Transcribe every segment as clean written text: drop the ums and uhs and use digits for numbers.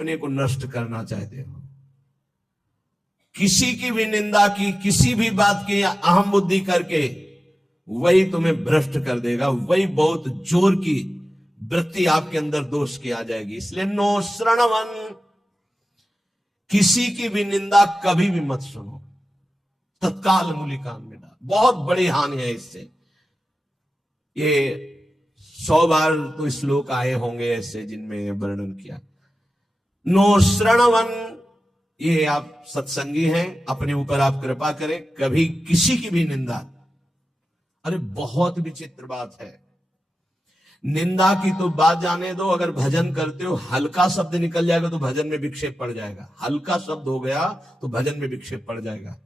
अपने को नष्ट करना चाहते हो। किसी की भी निंदा की, किसी भी बात की अहम बुद्धि करके वही तुम्हें भ्रष्ट कर देगा, वही बहुत जोर की वृत्ति आपके अंदर दोष की आ जाएगी। इसलिए नो श्रणवन, किसी की भी निंदा कभी भी मत सुनो, तत्काल अंगुली कान में डाल। बहुत बड़ी हानि है इससे। ये 100 बार तो श्लोक आए होंगे ऐसे जिनमें वर्णन किया। नो श्रणवन, ये आप सत्संगी हैं, अपने ऊपर आप कृपा करें, कभी किसी की भी निंदा। अरे बहुत विचित्र बात है, निंदा की तो बात जाने दो, अगर भजन करते हो हल्का शब्द निकल जाएगा तो भजन में विक्षेप पड़ जाएगा। हल्का शब्द हो गया तो भजन में विक्षेप पड़ जाएगा।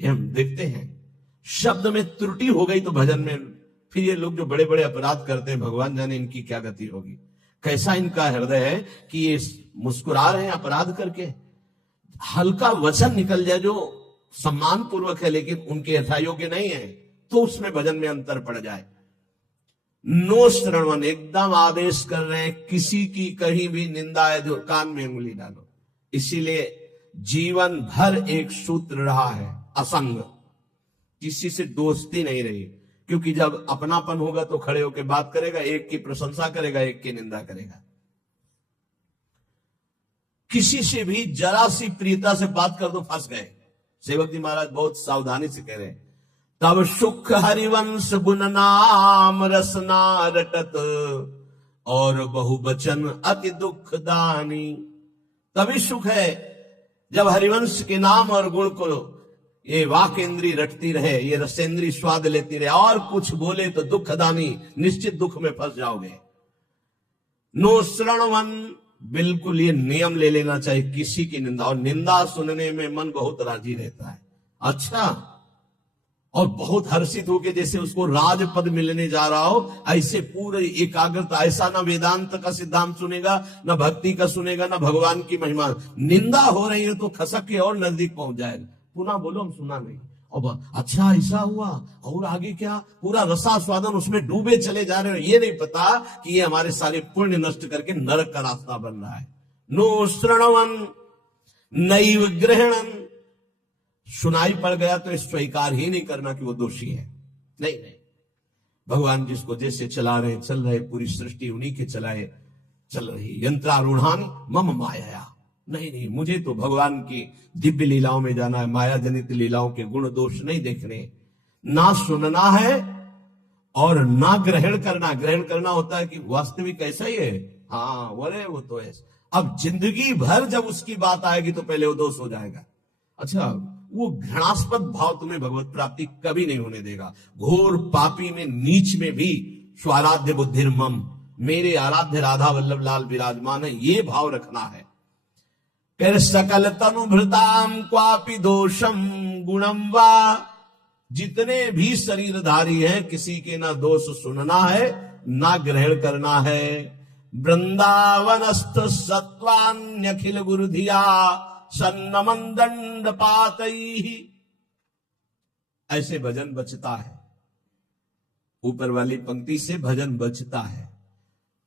ये हम देखते हैं, शब्द में त्रुटि हो गई तो भजन में, फिर ये लोग जो बड़े बड़े अपराध करते हैं, भगवान जाने इनकी क्या गति होगी। कैसा इनका हृदय है कि ये मुस्कुरा रहे हैं अपराध करके। हल्का वचन निकल जाए जो सम्मान पूर्वक है लेकिन उनके यथायोग्य नहीं है, तो उसमें भजन में अंतर पड़ जाए। नो श्रवण, एकदम आदेश कर रहे हैं, किसी की कहीं भी निंदा है जो कान में उंगली डालो। इसीलिए जीवन भर एक सूत्र रहा है, असंग, किसी से दोस्ती नहीं रही। क्योंकि जब अपनापन होगा तो खड़े होकर बात करेगा, एक की प्रशंसा करेगा, एक की निंदा करेगा। किसी से भी जरा सी प्रियता से बात कर दो फंस गए। सेवक जी महाराज बहुत सावधानी से कह रहे हैं, तब सुख हरिवंश गुण नाम रसना रटत और बहुवचन अति दुख दानी। तभी सुख है जब हरिवंश के नाम और गुण को ये वाक इंद्री रटती रहे, ये रसेंद्री स्वाद लेती रहे, और कुछ बोले तो दुखदानी, निश्चित दुख में फंस जाओगे। नो श्रणवन, बिल्कुल ये नियम ले लेना चाहिए, किसी की निंदा, और निंदा सुनने में मन बहुत राजी रहता है। अच्छा, और बहुत हर्षित होके जैसे उसको राजपद मिलने जा रहा हो, ऐसे पूरे एकाग्रता। ऐसा ना वेदांत का सिद्धांत सुनेगा, ना भक्ति का सुनेगा, ना भगवान की महिमा। निंदा हो रही है तो खसक के और नजदीक पहुंच जाएगा। पुनः बोलो हम सुना नहीं, और अच्छा ऐसा हुआ, और आगे क्या, पूरा रसास्वादन उसमें डूबे चले जा रहे हो। ये नहीं पता कि ये हमारे सारे पुण्य नष्ट करके नरक का रास्ता बन रहा है। नो श्रणवन नैव ग्रहणन, सुनाई पड़ गया तो स्वीकार ही नहीं करना कि वो दोषी है। नहीं नहीं, भगवान जिसको जैसे चला रहे चल रहे, पूरी सृष्टि उन्हीं के चलाए चल रही। यंत्रारूढ़ान मम माया, नहीं नहीं, मुझे तो भगवान की दिव्य लीलाओं में जाना है, माया जनित लीलाओं के गुण दोष नहीं देखने। ना सुनना है और ना ग्रहण करना। ग्रहण करना होता है कि वास्तविक ऐसा ही है, हाँ बोले वो तो ऐसा। अब जिंदगी भर जब उसकी बात आएगी तो पहले वो दोष हो जाएगा। अच्छा, वो घृणास्पद भाव तुम्हें भगवत प्राप्ति कभी नहीं होने देगा। घोर पापी में, नीच में भी स्वाराध्य बुद्धिर मम, मेरे आराध्य राधा वल्लभ लाल विराजमान है, ये भाव रखना है। फिर सकल तनु भृताम क्वापि दोषम गुणम वा, जितने भी शरीरधारी हैं किसी के ना दोष सुनना है ना ग्रहण करना है। वृंदावनस्थ सत्वान्यखिल गुरुधिया सन्नमन दंड पातई, ऐसे भजन बचता है। ऊपर वाली पंक्ति से भजन बचता है।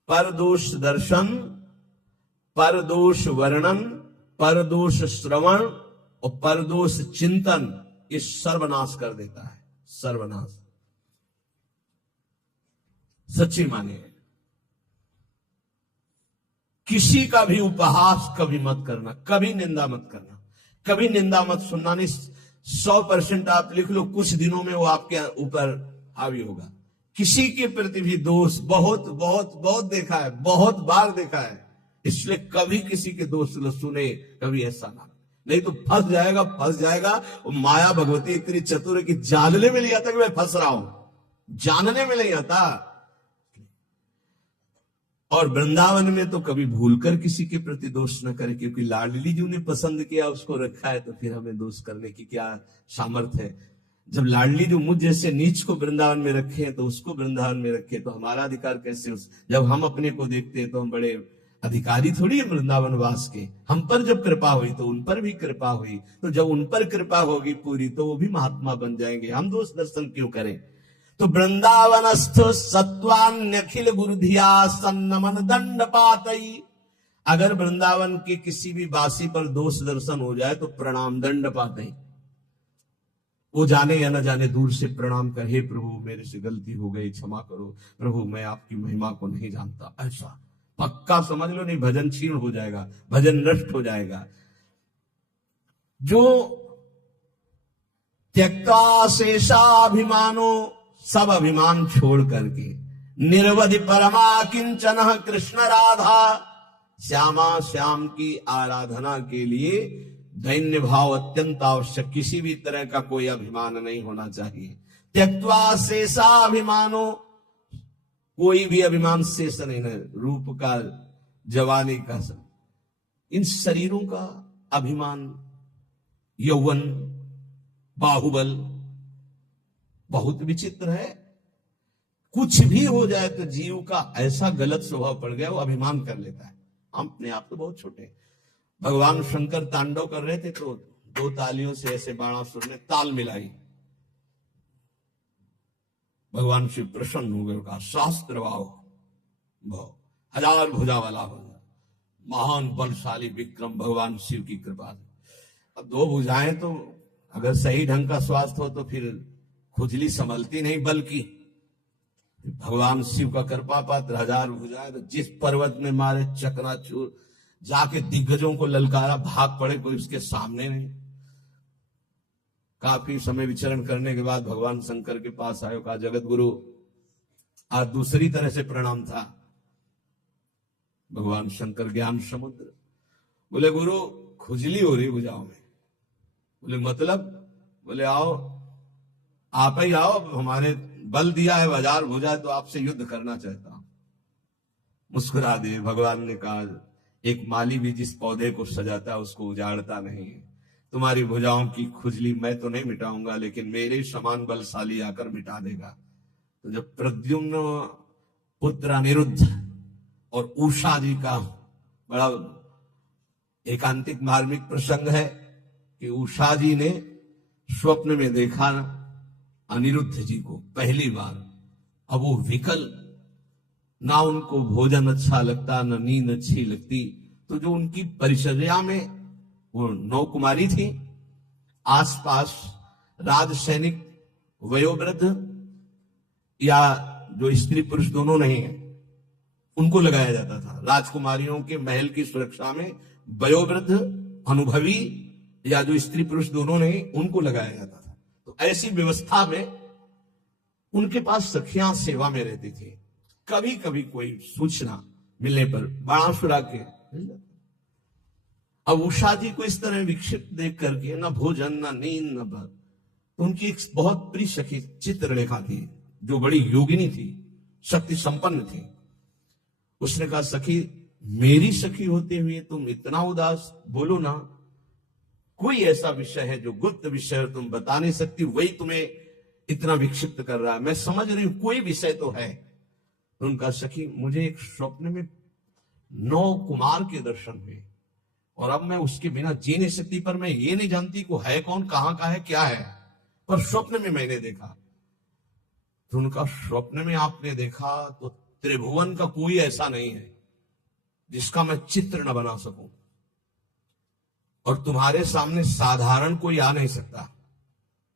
परदोष दर्शन, परदोष वर्णन, परदोष श्रवण और परदोष चिंतन, ये सर्वनाश कर देता है। सर्वनाश सच्ची मानिए, किसी का भी उपहास कभी मत करना, कभी निंदा मत करना, कभी निंदा मत सुनना। नहीं, 100% आप लिख लो, कुछ दिनों में वो आपके ऊपर हावी होगा। किसी के प्रति भी दोष बहुत बहुत बहुत देखा है, बहुत बार देखा है। इसलिए कभी किसी के दोष सुने, कभी ऐसा ना, नहीं तो फंस जाएगा, फंस जाएगा। और माया भगवती इतनी चतुर है कि जानने में नहीं आता कि मैं फंस रहा हूं, जानने में नहीं आता। और वृंदावन में तो कभी भूलकर किसी के प्रति दोष न करे, क्योंकि लाडली जी ने पसंद किया, उसको रखा है, तो फिर हमें दोष करने की क्या सामर्थ्य है। जब लाडली जो मुझ जैसे नीच को वृंदावन में रखे तो उसको वृंदावन में रखे, तो हमारा अधिकार कैसे जब हम अपने को देखते हैं तो हम बड़े अधिकारी थोड़ी है वृंदावन वास के। हम पर जब कृपा हुई तो उन पर भी कृपा हुई, तो जब उन पर कृपा होगी पूरी तो वो भी महात्मा बन जाएंगे। हम दोष दर्शन क्यों करें। तो वृंदावनस्थ सत्वान्यखिल गुरुधिया सन्नमन दंड पातई, अगर वृंदावन के किसी भी वासी पर दोष दर्शन हो जाए तो प्रणाम दंड पाते हैं। वो जाने या न जाने दूर से प्रणाम कर, हे प्रभु मेरे से गलती हो गई, क्षमा करो प्रभु, मैं आपकी महिमा को नहीं जानता। ऐसा पक्का समझ लो, नहीं भजन क्षीण हो जाएगा, भजन नष्ट हो जाएगा। जो त्यक्ता शेषाभिमानो, सब अभिमान छोड़ करके निर्वधि परमा किंचन कृष्ण राधा, श्यामा श्याम की आराधना के लिए दैन्य भाव अत्यंत आवश्यक। किसी भी तरह का कोई अभिमान नहीं होना चाहिए। त्यक्त्वा शेषाभिमानो, कोई भी अभिमान शेष नहीं है, रूप का, जवानी का, इन शरीरों का अभिमान, यौवन, बाहुबल बहुत विचित्र है। कुछ भी हो जाए तो जीव का ऐसा गलत स्वभाव पड़ गया, वो अभिमान कर लेता है। अपने आप तो बहुत छोटे। भगवान शंकर तांडव कर रहे थे तो दो तालियों से ऐसे बाणासुर ने ताल मिलाई। भगवान शिव प्रसन्न हो गए, कहा शास्त्र भाव, हजार भुजा वाला हो, महान बलशाली विक्रम भगवान शिव की कृपा से। अब दो भुजाएं तो अगर सही ढंग का स्वास्थ्य हो तो फिर खुजली संभलती नहीं, बल्कि भगवान शिव का कृपा पात्र हजार भुजाएं, तो जिस पर्वत में मारे चकनाचूर, जाके दिग्गजों को ललकारा, भाग पड़े, कोई उसके सामने नहीं। काफी समय विचरण करने के बाद भगवान शंकर के पास आयो, कहा जगत गुरु, आज दूसरी तरह से प्रणाम था। भगवान शंकर ज्ञान समुद्र, बोले गुरु खुजली हो रही भुजाओं में। बोले मतलब? बोले आओ, आप ही आओ, हमारे बल दिया है, हजार भुजा, तो आपसे युद्ध करना चाहता हूं। मुस्कुरा दिए। भगवान ने कहा एक माली भी जिस पौधे को सजाता है उसको उजाड़ता नहीं है। तुम्हारी भुजाओं की खुजली मैं तो नहीं मिटाऊंगा, लेकिन मेरे समान बलशाली आकर मिटा देगा। तो जब प्रद्युम्न पुत्र अनिरुद्ध और उषा जी का बड़ा एकांतिक मार्मिक प्रसंग है कि उषा जी ने स्वप्न में देखा अनिरुद्ध जी को पहली बार। अब वो विकल, ना उनको भोजन अच्छा लगता, न नींद अच्छी लगती। तो जो उनकी परिचर्या में वो 9 कुमारी थी, आसपास राज सैनिक, वयोवृद्ध या जो स्त्री पुरुष दोनों नहीं है, उनको लगाया जाता था। राजकुमारियों के महल की सुरक्षा में वयोवृद्ध, अनुभवी या जो स्त्री पुरुष दोनों नहीं, उनको लगाया जाता था। तो ऐसी व्यवस्था में उनके पास सखियां सेवा में रहती थी। कभी कभी कोई सूचना मिलने पर बाणासुर के। अब उषा जी को इस तरह विक्षिप्त देख करके न भोजन, न नींद, न बल, तो उनकी एक बहुत प्रिय सखी चित्रलेखा थी, जो बड़ी योगिनी थी, शक्ति संपन्न थी। उसने कहा सखी, मेरी सखी होते हुए तुम इतना उदास, बोलो ना, कोई ऐसा विषय है जो गुप्त विषय तुम बता नहीं सकती, वही तुम्हें इतना विक्षिप्त कर रहा है। मैं समझ रही हूं कोई विषय तो है। तो उनका सखी, मुझे एक स्वप्न में 9 कुमार के दर्शन हुए और अब मैं उसके बिना जी नहीं सकती, पर मैं ये नहीं जानती को है कौन, कहां का है, क्या है, पर स्वप्न में मैंने देखा। तो उनका स्वप्न में आपने देखा तो त्रिभुवन का कोई ऐसा नहीं है जिसका मैं चित्र न बना सकूं, और तुम्हारे सामने साधारण कोई आ नहीं सकता,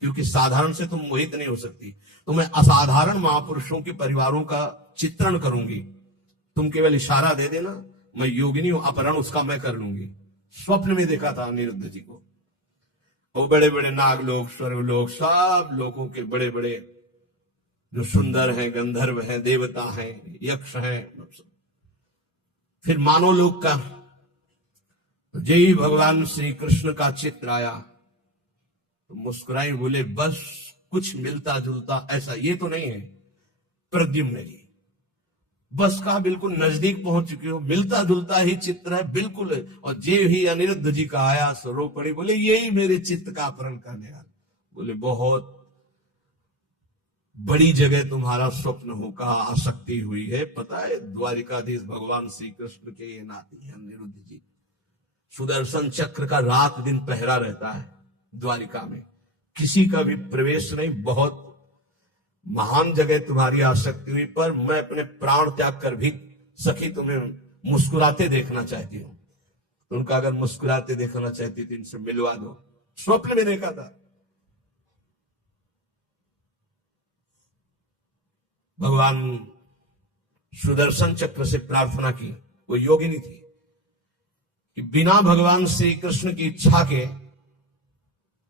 क्योंकि साधारण से तुम मोहित नहीं हो सकती। तो मैं असाधारण महापुरुषों के परिवारों का चित्रण करूंगी, तुम केवल इशारा दे देना, मैं योगिनी हूं, अपहरण उसका मैं कर लूंगी। स्वप्न में देखा था अनिरुद्ध जी को। वो बड़े बड़े नागलोक, स्वर्गलोक, सब लोगों के बड़े बड़े जो सुंदर हैं, गंधर्व हैं, देवता हैं, यक्ष हैं, फिर मानव लोक का। जय भगवान श्री कृष्ण का चित्र आया तो मुस्कुराई, बोले बस कुछ मिलता जुलता ऐसा ये तो नहीं है प्रद्युम्न जी, बस का बिल्कुल नजदीक पहुंच चुके हो, मिलता जुलता ही चित्र है बिल्कुल। और जे ही अनिरुद्ध जी का आया सो रो पड़ी, बोले यही मेरे चित्त का अपहरण करने वाला। बोले बहुत बड़ी जगह तुम्हारा स्वप्न होगा, आसक्ति हुई है, पता है द्वारिकाधीश भगवान श्री कृष्ण के ये नाती है अनिरुद्ध जी। सुदर्शन चक्र का रात दिन पहरा रहता है द्वारिका में, किसी का भी प्रवेश नहीं। बहुत महान जगह तुम्हारी आसक्ति हुई, पर मैं अपने प्राण त्याग कर भी सखी तुम्हें मुस्कुराते देखना चाहती हूं। तो उनका अगर मुस्कुराते देखना चाहती थी इनसे मिलवा दो। स्वप्न में देखा था। भगवान सुदर्शन चक्र से प्रार्थना की। वो योगिनी थी कि बिना भगवान श्री कृष्ण की इच्छा के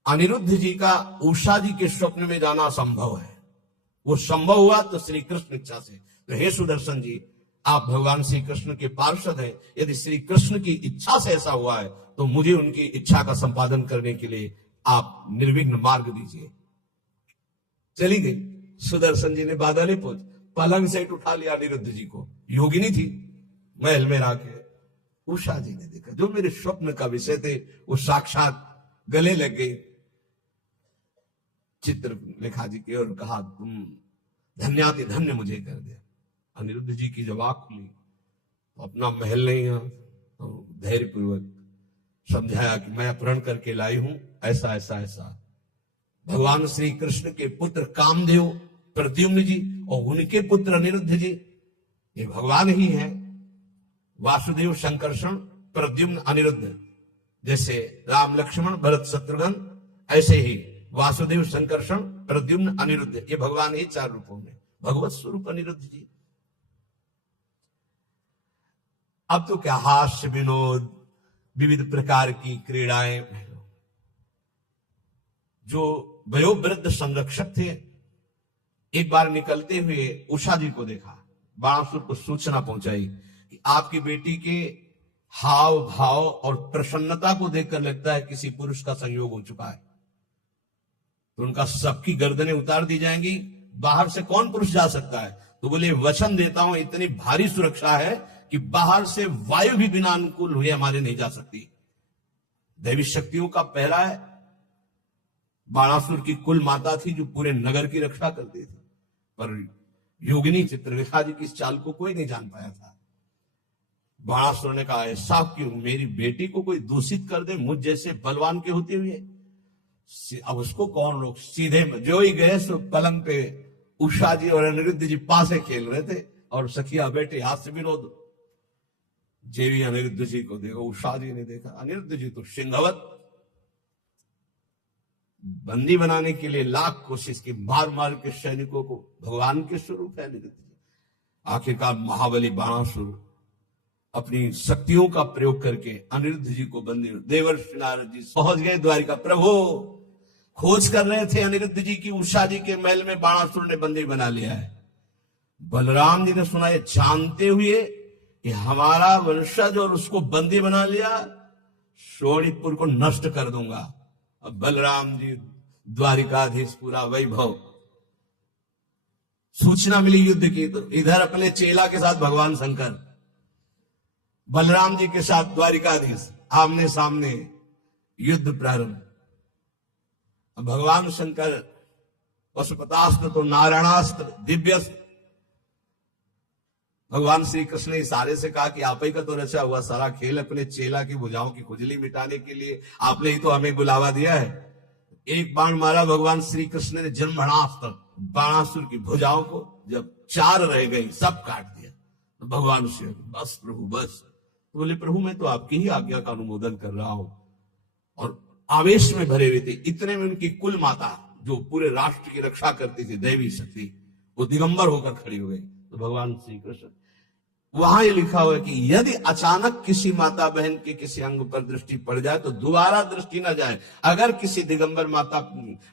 अनिरुद्ध जी का उषा जी के स्वप्न में जाना असंभव है। वो संभव हुआ तो श्री कृष्ण इच्छा से। तो हे सुदर्शन जी, आप भगवान श्री कृष्ण के पार्षद हैं। यदि श्री कृष्ण की इच्छा से ऐसा हुआ है तो मुझे उनकी इच्छा का संपादन करने के लिए आप निर्विघ्न मार्ग दीजिए। चली गई। सुदर्शन जी ने बाधा नहीं पहुंच, पलंग से उठा लिया अनिरुद्ध जी को। योगिनी थी, महल में आके उषा जी ने देखा, जो मेरे स्वप्न का विषय थे वो साक्षात गले लग गई चित्रलेखा जी के और कहा, तुम धन्याति धन्य मुझे कर दिया। अनिरुद्ध जी की जब आंख खुली तो अपना महल नहीं है, तो धैर्य पूर्वक समझाया कि मैं अपहरण करके लाई हूं, ऐसा ऐसा ऐसा। भगवान श्री कृष्ण के पुत्र कामदेव प्रद्युम्न जी और उनके पुत्र अनिरुद्ध जी, ये भगवान ही है। वासुदेव संकर्षण प्रद्युम्न अनिरुद्ध, जैसे राम लक्ष्मण भरत शत्रुघ्न, ऐसे ही वासुदेव संकर्षण प्रद्युम्न अनिरुद्ध, ये भगवान ही 4 रूपों में। भगवत स्वरूप अनिरुद्ध जी। अब तो क्या हास्य विनोद, विविध प्रकार की क्रीड़ाएं। जो वयोवृद्ध संरक्षक थे, एक बार निकलते हुए उषा जी को देखा। बाणासुर को सूचना पहुंचाई कि आपकी बेटी के हाव भाव और प्रसन्नता को देखकर लगता है किसी पुरुष का संयोग हो चुका है, तो उनका सबकी गर्दनें उतार दी जाएंगी। बाहर से कौन पुरुष जा सकता है? तो बोले, वचन देता हूं, इतनी भारी सुरक्षा है कि बाहर से वायु भी बिना अनुकूल हुए हमारे नहीं जा सकती। दैवी शक्तियों का पहरा है। बाणासुर की कुल माता थी जो पूरे नगर की रक्षा करती थी, पर योगिनी चित्रलेखा जी की इस चाल को कोई नहीं जान पाया था। बाणासुर ने कहा, ऐसा क्यों? मेरी बेटी को कोई दूषित कर दे मुझ जैसे बलवान के होते हुए। अब उसको कौन रोक? सीधे जो ही गए सो पलंग पे उषा जी और अनिरुद्ध जी पासे खेल रहे थे और सखिया बेटे हास्य विनोद। जेवी अनिरुद्ध जी को देखो, उषा जी ने देखा, अनिरुद्ध जी तो सिंहवत बंदी बनाने के लिए लाख कोशिश की, मार मार के सैनिकों को। भगवान के स्वरूप है अनिरुद्ध जी। आखिरकार महाबली बाणासुर अपनी शक्तियों का प्रयोग करके अनिरुद्ध जी को बंदी, देवर्षि नारद जी पहुंच गए द्वारिका। प्रभु खोज कर रहे थे अनिरुद्ध जी की, उषा जी के महल में बाणासुर ने बंदी बना लिया है। बलराम जी ने सुना, ये जानते हुए कि हमारा वंशज और उसको बंदी बना लिया, शोणितपुर को नष्ट कर दूंगा। अब बलराम जी द्वारिकाधीश, पूरा वैभव। सूचना मिली युद्ध की, तो इधर अपने चेला के साथ भगवान शंकर, बलराम जी के साथ द्वारिकाधीश, आमने सामने युद्ध प्रारंभ। भगवान शंकर पशुपतास्त्र तो नारायणास्त्र दिव्यस्त्र। भगवान श्री कृष्ण ने इशारे से कहा कि आप ही का तो रचा हुआ सारा खेल अपने चेला की भुजाओं की खुजली मिटाने के लिए आपने ही तो हमें बुलावा दिया है। एक बाण मारा भगवान श्री कृष्ण ने जन्मणास्त्र, बाणासुर की भुजाओं को जब 4 रह गई सब काट दिया। तो भगवान श्री, बस प्रभु बस। तो बोले, प्रभु मैं तो आपकी ही आज्ञा का अनुमोदन कर रहा हूं। और आवेश में भरे हुए थे। इतने में उनकी कुल माता जो पूरे राष्ट्र की रक्षा करती थी, दैवी शक्ति, वो दिगंबर होकर खड़ी हो गई। तो भगवान श्री कृष्ण, वहां ये लिखा हुआ है कि यदि अचानक किसी माता बहन के किसी अंग पर दृष्टि पड़ जाए तो दोबारा दृष्टि न जाए। अगर किसी दिगंबर माता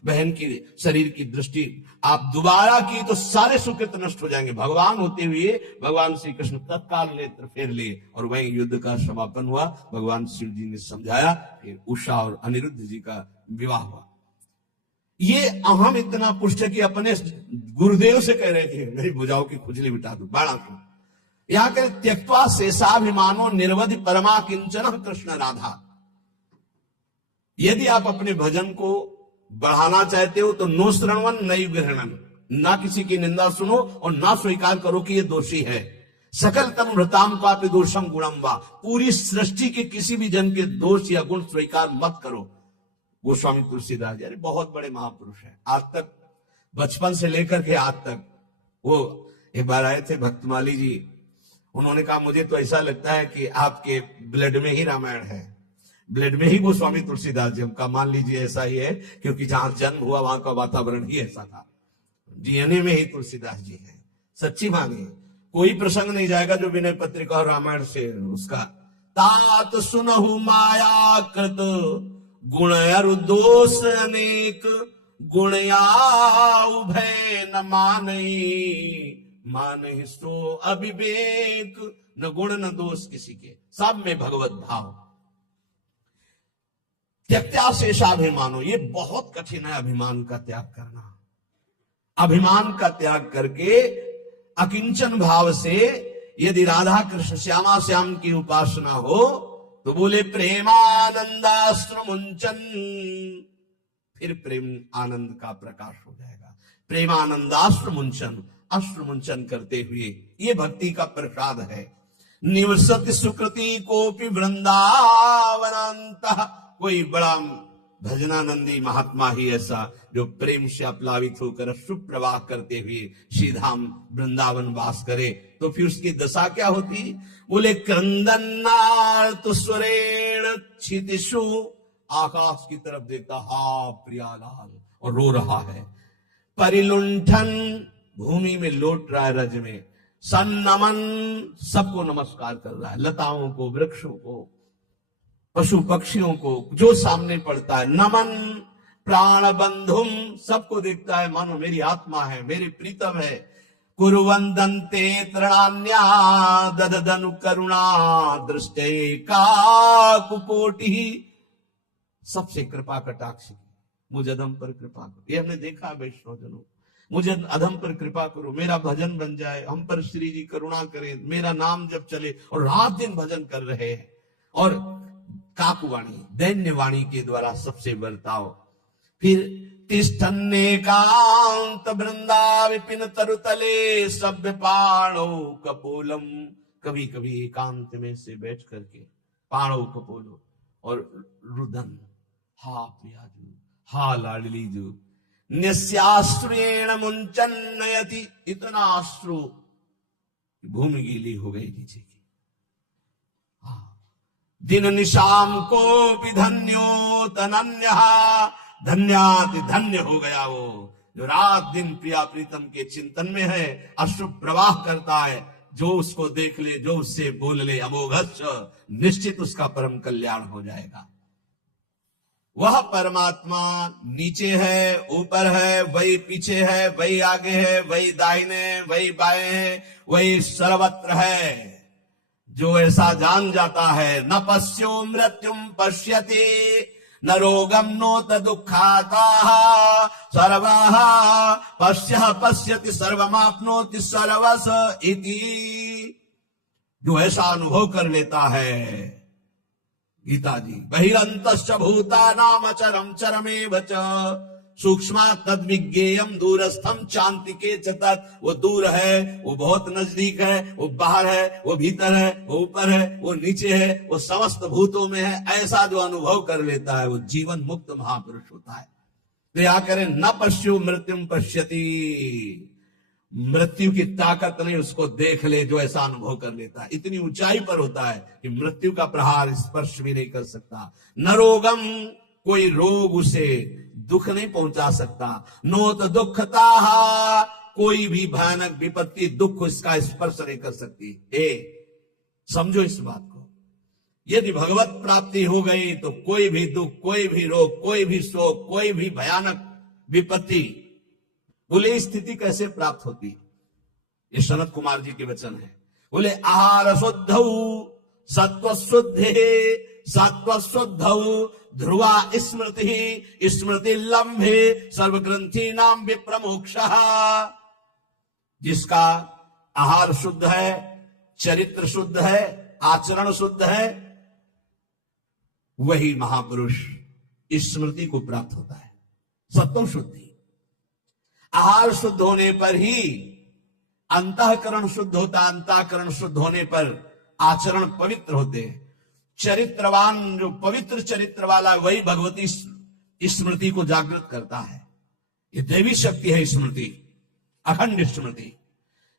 बहन की शरीर की दृष्टि आप दोबारा की तो सारे सुकृत नष्ट हो जाएंगे। भगवान होते हुए भगवान श्री कृष्ण तत्काल नेत्र फेर लिए और वहीं युद्ध का समापन हुआ। भगवान शिव जी ने समझाया, फिर उषा और अनिरुद्ध जी का विवाह हुआ। ये अहम इतना पुष्ट कि अपने गुरुदेव से कह रहे थे, मेरी भुजाओं की खुजली मिटा दो। बाणासुर यहां कह त्यक्त्वा शेषाभिमानो निर्वधि परमा किंचन कृष्ण राधा। यदि आप अपने भजन को बढ़ाना चाहते हो तो नो श्रवण नई ग्रहणन, ना किसी की निंदा सुनो और ना स्वीकार करो कि ये दोषी है। सकल तम व्रताम पापि दोषम गुणम वा, पूरी सृष्टि के किसी भी जन के दोष या गुण स्वीकार मत करो। गोस्वामी तुलसीदास जी बहुत बड़े महापुरुष हैं, आज तक बचपन से लेकर के आज तक। वो एक बार आए थे भक्तमाली जी, उन्होंने कहा मुझे तो ऐसा लगता है कि आपके ब्लड में ही रामायण है, ब्लड में ही गोस्वामी तुलसीदास जी का, मान लीजिए ऐसा ही है, क्योंकि जहां जन्म हुआ वहां का वातावरण ही ऐसा था, डीएनए में ही तुलसीदास जी है। सच्ची मानिए, कोई प्रसंग नहीं जाएगा जो विनय पत्रिका और रामायण से उसका। तात सुनहु माया कृत गुण अरु दोष अनेक, गुणया उभय न मानई, मानहि सो अविवेक, न गुण न दोष किसी के, सब में भगवत भाव। त्यक्त्या शेषाभिमानो, ये बहुत कठिन है अभिमान का त्याग करना। अभिमान का त्याग करके अकिंचन भाव से यदि राधा कृष्ण श्यामा श्याम की उपासना हो तो बोले प्रेमानंदाश्रु मुंचन, फिर प्रेम आनंद का प्रकाश हो जाएगा। प्रेमानंदाश्रु मुंचन, अश्रु मुंचन करते हुए, ये भक्ति का प्रसाद है। निवसति सुकृति कोपि वृंदावनांत, कोई बड़ा भजनानंदी महात्मा ही ऐसा जो प्रेम से अप्लावित होकर सुप्रवाह करते हुए श्रीधाम वृंदावन वास करे, तो फिर उसकी दशा क्या होती? बोले क्रंदनार्त स्वरेण क्षितिषु, आकाश की तरफ देखता, हा प्रियालाल, और रो रहा है। परिलुंठन, भूमि में लौट रहा है रज में। सन्नमन, सबको नमस्कार कर रहा है, लताओं को, वृक्षों को, पशु पक्षियों को, जो सामने पड़ता है। नमन प्राण बंधुम, सबको देखता है, मानो मेरी आत्मा है, मेरे प्रीतम है। कुरुवंदन्ते तृणान्या दददनु करुणा दृष्टे काकुपोटी, सबसे कृपा कटाक्ष, मुझ अधम पर कृपा करो। ये हमने देखा वैष्णवजनों, मुझे अधम पर कृपा करो, मेरा भजन बन जाए, हम पर श्री जी करुणा करें, मेरा नाम जब चले, और रात दिन भजन कर रहे हैं। और काकुवाणी, दैन्य वाणी के द्वारा सबसे बर्ताव। फिर तिष्ठन्नेकांत वृंदा विपिन तरुतले सभ्य पाणो कपोलम, कभी कभी एकांत में से बैठ करके पाणो कपोलो और रुदन, हा प्रियाजू, हा लाडलीजू, न्यस्याश्रुएण मुंचन नयति, इतना अश्रु भूमि गीली हो गई नीचे की। दिन निशाम को भी धन्यो तनन्य, धन्याति धन्य हो गया वो जो रात दिन प्रिया प्रीतम के चिंतन में है, अश्रु प्रवाह करता है। जो उसको देख ले, जो उससे बोल ले, अमोघश्च, निश्चित उसका परम कल्याण हो जाएगा। वह परमात्मा नीचे है, ऊपर है, वही पीछे है, वही आगे है, वही दाहिने, वही बाएं है, वही सर्वत्र है। जो ऐसा जान जाता है, न पश्यो मृत्युम पश्यति, न रोगम नोत दुखाता, सर्वः पश्यः पश्यति सर्वमाप्नोति सर्वस इति। जो ऐसा अनुभव कर लेता है, गीता जी, बहिरंतश्च भूतानाम अचरम चरमेव च, सूक्ष्मा तद विज्ञेयम दूरस्थम चांतिके च तत्। वो दूर है, वो बहुत नजदीक है, वो बाहर है, वो भीतर है, वो ऊपर है, वो नीचे है, वो समस्त भूतों में है। ऐसा जो अनुभव कर लेता है वो जीवन मुक्त महापुरुष होता है। तो या करें, न पश्यु मृत्युम पश्यति, मृत्यु की ताकत नहीं, उसको देख ले जो ऐसा अनुभव कर लेता है। इतनी ऊंचाई पर होता है कि मृत्यु का प्रहार स्पर्श भी नहीं कर सकता। न रोगम, कोई रोग उसे दुख नहीं पहुंचा सकता। नोत दुखता, कोई भी भयानक विपत्ति दुख इसका स्पर्श नहीं कर सकती। समझो इस बात को। यदि भगवत प्राप्ति हो गई तो कोई भी दुख, कोई भी रोग, कोई भी शोक, कोई भी भयानक विपत्ति, बोले स्थिति कैसे प्राप्त होती? ये सनत कुमार जी के वचन है। बोले आहार शुद्ध सत्व शुद्धे, सत्व शुद्ध ध्रुवा स्मृति, स्मृति लंबे सर्वग्रंथि नाम विप्रमोक्ष। जिसका आहार शुद्ध है, चरित्र शुद्ध है, आचरण शुद्ध है, वही महापुरुष स्मृति को प्राप्त होता है। सत्व शुद्धि, आहार शुद्ध होने पर ही अंतःकरण शुद्ध होता, अंतःकरण शुद्ध होने पर आचरण पवित्र होते हैं। चरित्रवान, जो पवित्र चरित्र वाला, वही भगवती स्मृति को जागृत करता है। ये देवी शक्ति है स्मृति, अखंड स्मृति।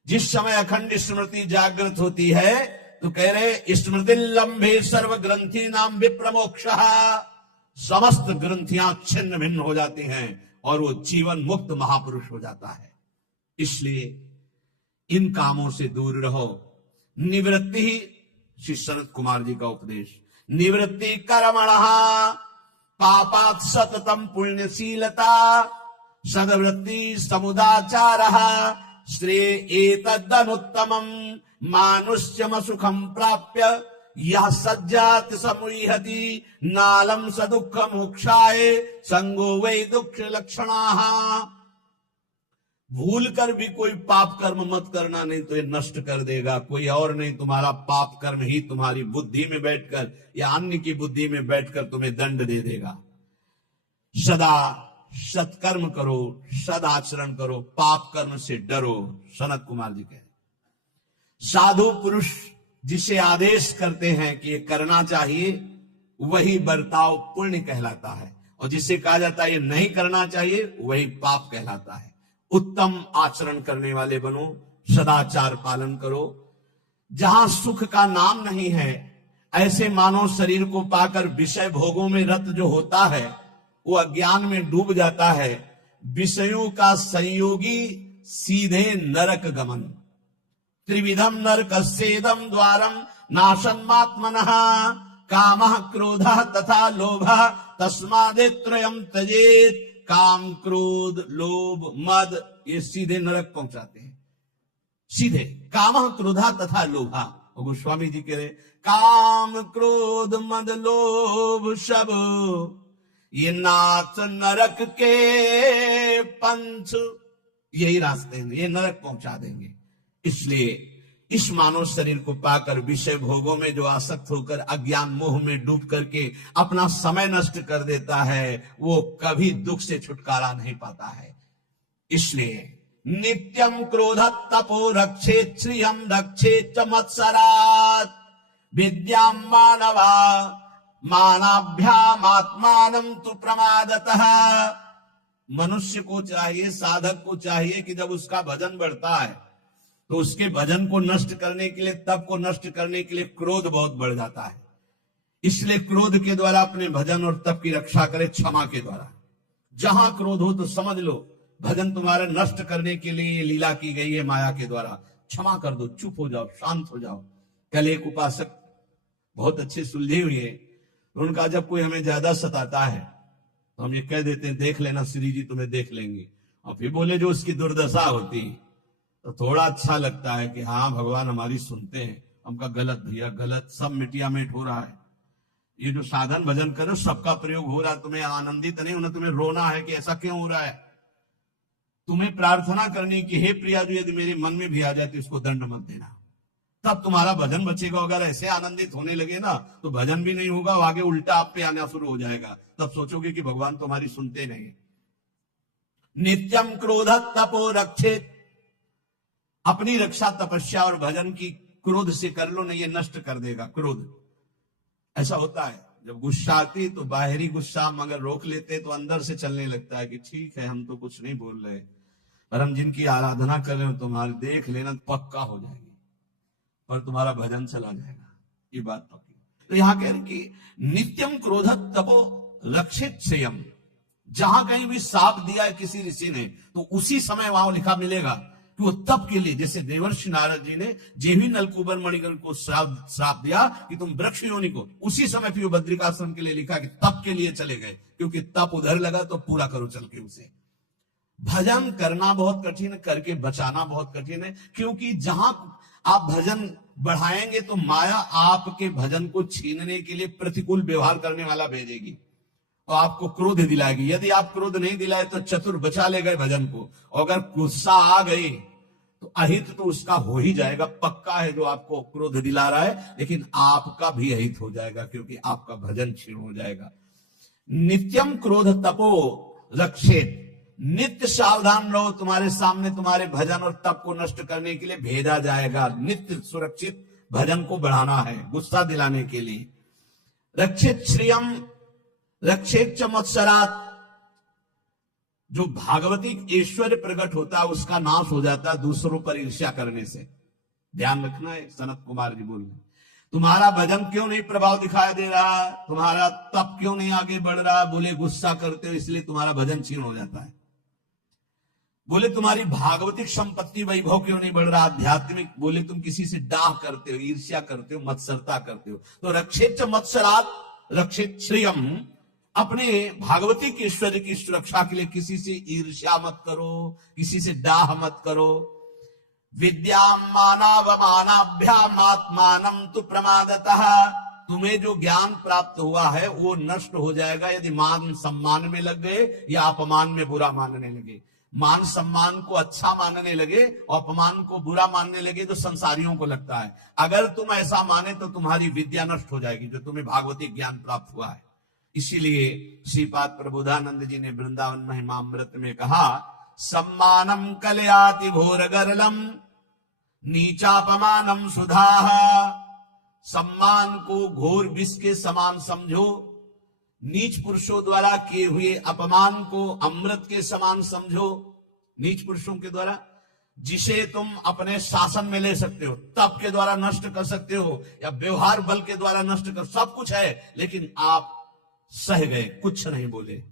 जिस समय अखंड स्मृति जागृत होती है तो कह रहे स्मृति लंबे सर्व ग्रंथि नाम विप्रमोक्ष, समस्त ग्रंथियां छिन्न भिन्न हो जाती हैं और वो जीवन मुक्त महापुरुष हो जाता है। इसलिए इन कामों से दूर रहो। निवृत्ति ही श्री सनत कुमार जी का उपदेश, निवृत्ति कर्मणः पापात् सततम पुण्यशीलता सद्वृत्ति समुदाचारः श्रेय एतदनुत्तमम् मानुष्यम सुखम प्राप्य यह सज्जात समुहति नालम सदुख मोक्षाय संगो वै दुख लक्षणाः। भूल कर भी कोई पाप कर्म मत करना, नहीं तो ये नष्ट कर देगा। कोई और नहीं, तुम्हारा पाप कर्म ही तुम्हारी बुद्धि में बैठकर या अन्य की बुद्धि में बैठकर तुम्हें दंड दे देगा। सदा सत्कर्म करो, सदाचरण करो, पाप कर्म से डरो। सनत कुमार जी कहे साधु पुरुष जिसे आदेश करते हैं कि ये करना चाहिए, वही बर्ताव पुण्य कहलाता है, और जिसे कहा जाता है ये नहीं करना चाहिए, वही पाप कहलाता है। उत्तम आचरण करने वाले बनो, सदाचार पालन करो। जहां सुख का नाम नहीं है, ऐसे मानव शरीर को पाकर विषय भोगों में रत जो होता है वो अज्ञान में डूब जाता है। विषयों का संयोगी सीधे नरक गमन। त्रिविधम नरकस्येदं द्वारम नाशन्मात्मनः कामः क्रोधः तथा लोभः तस्मादेत्रयम् त्यजेत्। काम, क्रोध, लोभ, मद ये सीधे नरक पहुंचाते हैं। सीधे कामः क्रोधः तथा लोभः। और गोस्वामी जी कह रहे काम क्रोध मद लोभ सब ये नाथ नरक के पंथ। यही रास्ते हैं, ये नरक पहुंचा देंगे। इसलिए इस मानव शरीर को पाकर विषय भोगों में जो आसक्त होकर अज्ञान मोह में डूब करके अपना समय नष्ट कर देता है, वो कभी दुख से छुटकारा नहीं पाता है। इसलिए नित्यम क्रोध तपो रक्षेत् श्रियं रक्षेत् च मत्सरात् विद्यां मानवा मानाभ्याम आत्मानं तु प्रमादतः। मनुष्य को चाहिए, साधक को चाहिए कि जब उसका भजन बढ़ता है तो उसके भजन को नष्ट करने के लिए, तप को नष्ट करने के लिए क्रोध बहुत बढ़ जाता है। इसलिए क्रोध के द्वारा अपने भजन और तप की रक्षा करे, क्षमा के द्वारा। जहां क्रोध हो तो समझ लो भजन तुम्हारे नष्ट करने के लिए लीला की गई है माया के द्वारा। क्षमा कर दो, चुप हो जाओ, शांत हो जाओ। कल एक उपासक बहुत अच्छे सुलझे हुए हैं, उनका जब कोई हमें ज्यादा सताता है तो हम ये कह देते हैं देख लेना श्री जी तुम्हें देख लेंगे, और फिर बोले जो उसकी दुर्दशा होती तो थोड़ा अच्छा लगता है कि हाँ भगवान हमारी सुनते हैं। हमका गलत भैया गलत, सब मिटिया मेट हो रहा है। ये जो साधन भजन करो सबका प्रयोग हो रहा है, तुम्हें आनंदित नहीं होना, तुम्हें रोना है कि ऐसा क्यों हो रहा है। तुम्हें प्रार्थना करनी कि हे प्रिया जो यदि मेरे मन में भी आ जाए तो इसको दंड मत देना, तब तुम्हारा भजन बचेगा। अगर ऐसे आनंदित होने लगे ना तो भजन भी नहीं होगा, आगे उल्टा आप पे आना शुरू हो जाएगा। तब सोचोगे कि भगवान तुम्हारी सुनते नहीं। नित्यम क्रोध तपो रक्षेत्, अपनी रक्षा तपस्या और भजन की क्रोध से कर लो, नहीं ये नष्ट कर देगा क्रोध। ऐसा होता है जब गुस्सा आती तो बाहरी गुस्सा मगर रोक लेते तो अंदर से चलने लगता है कि ठीक है हम तो कुछ नहीं बोल रहे, पर हम जिनकी आराधना कर रहे हो तुम्हारे देख लेना पक्का हो जाएगी और तुम्हारा भजन चला जाएगा। ये बात पक्की। तो यहां कह रहे कि नित्यम क्रोध तपो रक्षित संयम। जहां कहीं भी साप दिया है किसी ऋषि ने तो उसी समय वहां लिखा मिलेगा कि वो तप के लिए, जैसे देवर्षि नारद जी ने जेवी नलकूबर मणिगण को श्राप दिया कि तुम वृक्ष योनि को, उसी समय फिर बद्रिकाश्रम के लिए लिखा कि तप के लिए चले गए, क्योंकि तप उधर लगा तो पूरा करो चल के उसे। भजन करना बहुत कठिन है, करके बचाना बहुत कठिन है, क्योंकि जहां आप भजन बढ़ाएंगे तो माया आपके भजन को छीनने के लिए प्रतिकूल व्यवहार करने वाला भेजेगी और आपको क्रोध दिलाएगी। यदि आप क्रोध नहीं दिलाए तो चतुर बचा ले गए भजन को, और अगर गुस्सा आ गई तो अहित तो उसका हो ही जाएगा, पक्का है। जो आपको क्रोध दिला रहा है लेकिन आपका भी अहित हो जाएगा, क्योंकि आपका भजन क्षीण हो जाएगा। नित्यम क्रोध तपो रक्षेत्, नित्य सावधान रहो, तुम्हारे सामने तुम्हारे भजन और तप को नष्ट करने के लिए भेजा जाएगा। नित्य सुरक्षित भजन को बढ़ाना है गुस्सा दिलाने के लिए। रक्षित श्रियम रक्षेत् च मत्सरात्, जो भागवतिक ऐश्वर्य प्रकट होता है उसका नाश हो जाता है दूसरों पर ईर्ष्या करने से। ध्यान रखना है। सनत कुमार जी बोल रहे, तुम्हारा भजन क्यों नहीं प्रभाव दिखाई दे रहा, तुम्हारा तप क्यों नहीं आगे बढ़ रहा? बोले गुस्सा करते हो इसलिए तुम्हारा भजन क्षीण हो जाता है। बोले तुम्हारी भागवतिक संपत्ति वैभव क्यों नहीं बढ़ रहा, आध्यात्मिक? बोले तुम किसी से डाह करते हो, ईर्ष्या करते हो, मत्सरता करते हो। तो रक्षेच मत्सरात रक्षित श्रियम, अपने भागवतिक ईश्वर की सुरक्षा के लिए किसी से ईर्ष्या मत करो, किसी से डाह मत करो। विद्याम मानावमानाभ्याम आत्मानम तु प्रमादतः, तुम्हें जो ज्ञान प्राप्त हुआ है वो नष्ट हो जाएगा यदि मान सम्मान में लग गए या अपमान में बुरा मानने लगे। मान सम्मान को अच्छा मानने लगे और अपमान को बुरा मानने लगे जो संसारियों को लगता है। अगर तुम ऐसा माने तो तुम्हारी विद्या नष्ट हो जाएगी जो तुम्हें भागवती ज्ञान प्राप्त हुआ है। इसीलिए श्रीपाद प्रबोधानंद जी ने वृंदावन महिमामृत में कहा, सम्मानम कलयाति घोर गरलम नीचापमानम सुधा, सम्मान को घोर विष के समान समझो, नीच पुरुषों द्वारा किए हुए अपमान को अमृत के समान समझो। नीच पुरुषों के द्वारा जिसे तुम अपने शासन में ले सकते हो, तप के द्वारा नष्ट कर सकते हो या व्यवहार बल के द्वारा नष्ट कर, सब कुछ है, लेकिन आप सह गए, कुछ नहीं बोले।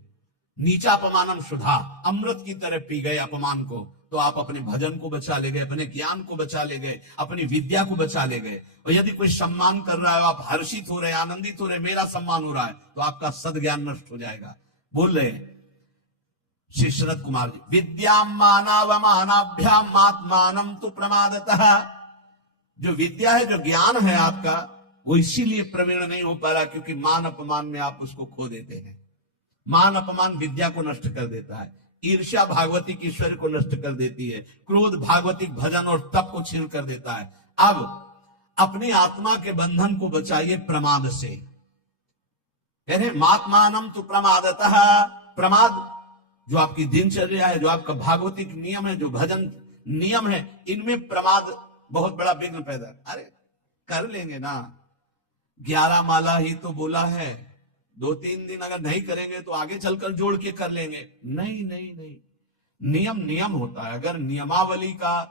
नीचा अपमानम सुधा, अमृत की तरह पी गए अपमान को, तो आप अपने भजन को बचा ले गए, अपने ज्ञान को बचा ले गए, अपनी विद्या को बचा ले गए। और यदि कोई सम्मान कर रहा है, आप हर्षित हो रहे, आनंदित हो रहे, मेरा सम्मान हो रहा है, तो आपका सद्ज्ञान नष्ट हो जाएगा। बोल रहे श्री शरद कुमार जी, विद्याम मानावमानाभ्याम आत्मानम तु प्रमादतः, जो विद्या है, जो ज्ञान है आपका, वो इसीलिए प्रवीण नहीं हो पा रहा क्योंकि मान अपमान में आप उसको खो देते हैं। मान अपमान विद्या को नष्ट कर देता है, ईर्ष्या भागवतिक ईश्वर को नष्ट कर देती है, क्रोध भागवतिक भजन और तप को छीन कर देता है। अब अपनी आत्मा के बंधन को बचाइए प्रमाद से। कह रहे मात्मानम तो प्रमादतः, प्रमाद जो आपकी दिनचर्या है, जो आपका भागवतिक नियम है, जो भजन नियम है, इनमें प्रमाद बहुत बड़ा विघ्न पैदा। अरे कर लेंगे ना, 11 माला ही तो बोला है, 2-3 दिन अगर नहीं करेंगे तो आगे चलकर जोड़ के कर लेंगे। नहीं नहीं नहीं, नियम नियम होता है। अगर नियमावली का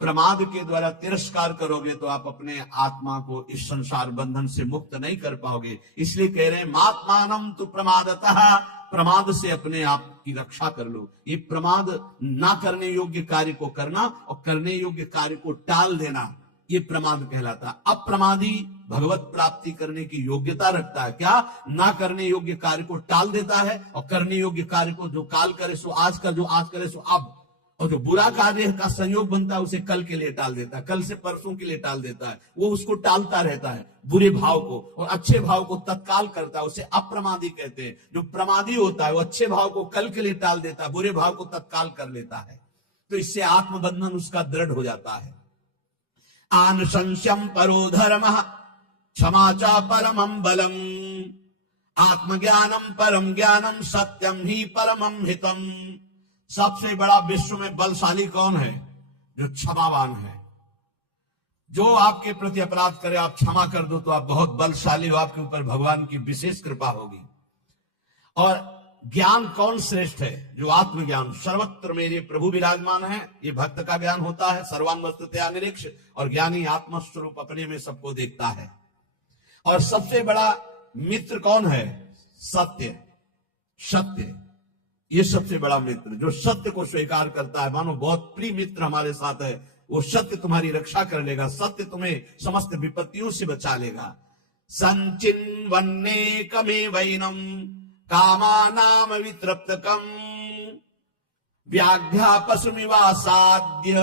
प्रमाद के द्वारा तिरस्कार करोगे तो आप अपने आत्मा को इस संसार बंधन से मुक्त नहीं कर पाओगे। इसलिए कह रहे हैं मात्मानम तु प्रमादतः, प्रमाद से अपने आप की रक्षा कर लो। ये प्रमाद ना करने योग्य कार्य को करना और करने योग्य कार्य को टाल देना, ये प्रमाद कहलाता। अप्रमादी भगवत प्राप्ति करने की योग्यता रखता है। क्या? ना करने योग्य कार्य को टाल देता है और करने योग्य कार्य को जो काल करे सो आज कर, जो आज करे सो अब, और जो बुरा कार्य का संयोग बनता है उसे कल के लिए टाल देता है, कल से परसों के लिए टाल देता है। वो उसको टालता रहता है, बुरे भाव को, और अच्छे भाव को तत्काल करता है, उसे अप्रमादी कहते हैं। जो प्रमादी होता है वो अच्छे भाव को कल के लिए टाल देता है, बुरे भाव को तत्काल कर लेता है। तो इससे आत्मबंधन उसका दृढ़ हो जाता है। आनुशंस्यम परो धर्मः क्षमा च परमं बलम, आत्मज्ञानम परम ज्ञानम सत्यम ही परमं हितम। सबसे बड़ा विश्व में बलशाली कौन है? जो क्षमावान है। जो आपके प्रति अपराध करे आप क्षमा कर दो तो आप बहुत बलशाली हो, आपके ऊपर भगवान की विशेष कृपा होगी। और ज्ञान कौन श्रेष्ठ है? जो आत्मज्ञान, सर्वत्र मेरे प्रभु विराजमान है, ये भक्त का ज्ञान होता है। सर्वान वस्तुतया निरीक्ष, और ज्ञानी आत्मस्वरूप अपने में सबको देखता है। और सबसे बड़ा मित्र कौन है? सत्य। सत्य ये सबसे बड़ा मित्र, जो सत्य को स्वीकार करता है। मानो बहुत प्रिय मित्र हमारे साथ है, वो सत्य तुम्हारी रक्षा कर लेगा, सत्य तुम्हें समस्त विपत्तियों से बचा लेगा। संचिन्वन्ने कमे वैनम कामानाम वितृप्तकम व्याघ्यापसुमिवासाद्य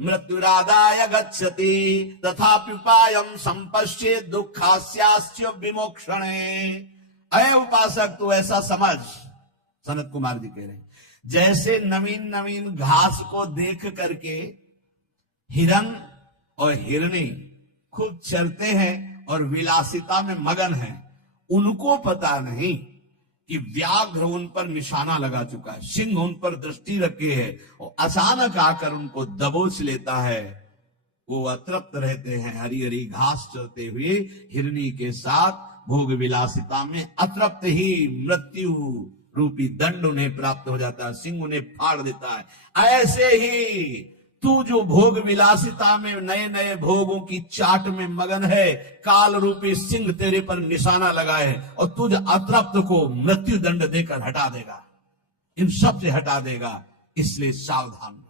मृत्युरादाय गच्छति तथाप्युपायं संपश्ये दुःखास्यास्य विमोक्षणे। अय उपासक तू ऐसा समझ, सनत कुमार जी कह रहे हैं, जैसे नवीन नवीन घास को देख करके हिरन और हिरनी खूब चरते हैं और विलासिता में मगन हैं, उनको पता नहीं कि व्याघ्र उन पर निशाना लगा चुका है, सिंह उन पर दृष्टि रखे है और अचानक आकर उनको दबोच लेता है। वो अतृप्त रहते हैं, हरी हरी घास चलते हुए हिरनी के साथ भोग विलासिता में अतृप्त ही मृत्यु रूपी दंड उन्हें प्राप्त हो जाता है, सिंह उन्हें फाड़ देता है। ऐसे ही तू जो भोग विलासिता में नए नए भोगों की चाट में मगन है, काल रूपी सिंह तेरे पर निशाना लगाए और तुझ अतृप्त को मृत्यु दंड देकर हटा देगा, इन सब से हटा देगा। इसलिए सावधान।